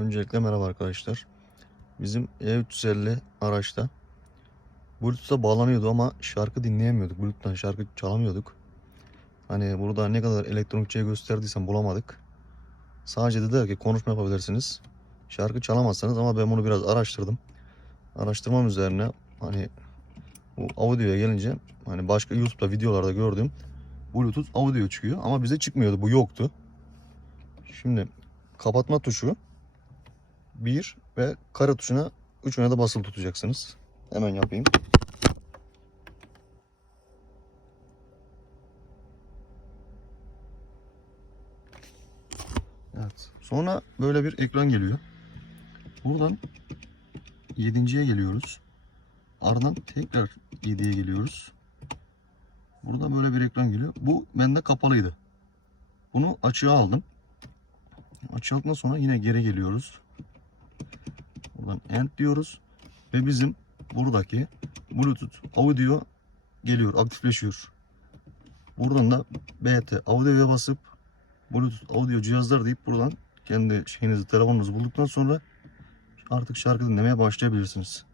Öncelikle merhaba arkadaşlar. Bizim E350 araçta Bluetooth'a bağlanıyordu ama şarkı dinleyemiyorduk. Bluetooth'tan şarkı çalamıyorduk. Hani burada ne kadar elektronik şey gösterdiysem bulamadık. Sadece dediler ki konuşma yapabilirsiniz. Şarkı çalamazsanız ama ben bunu biraz araştırdım. Araştırmam üzerine hani bu audioya gelince hani başka YouTube'da videolarda gördüğüm Bluetooth audio çıkıyor ama bize çıkmıyordu. Bu yoktu. Şimdi kapatma tuşu 1 ve kare tuşuna üçüne de basılı tutacaksınız. Hemen yapayım. Evet. Sonra böyle bir ekran geliyor. Buradan 7.ye geliyoruz. Ardından tekrar 7'ye geliyoruz. Burada böyle bir ekran geliyor. Bu bende kapalıydı. Bunu açığa aldım. Açıldıktan sonra yine geri geliyoruz. Buradan end diyoruz. Ve bizim buradaki Bluetooth audio geliyor, aktifleşiyor. Buradan da BT audio'ya basıp Bluetooth audio cihazlar deyip buradan kendi şeyinizi, telefonunuzu bulduktan sonra artık şarkı dinlemeye başlayabilirsiniz.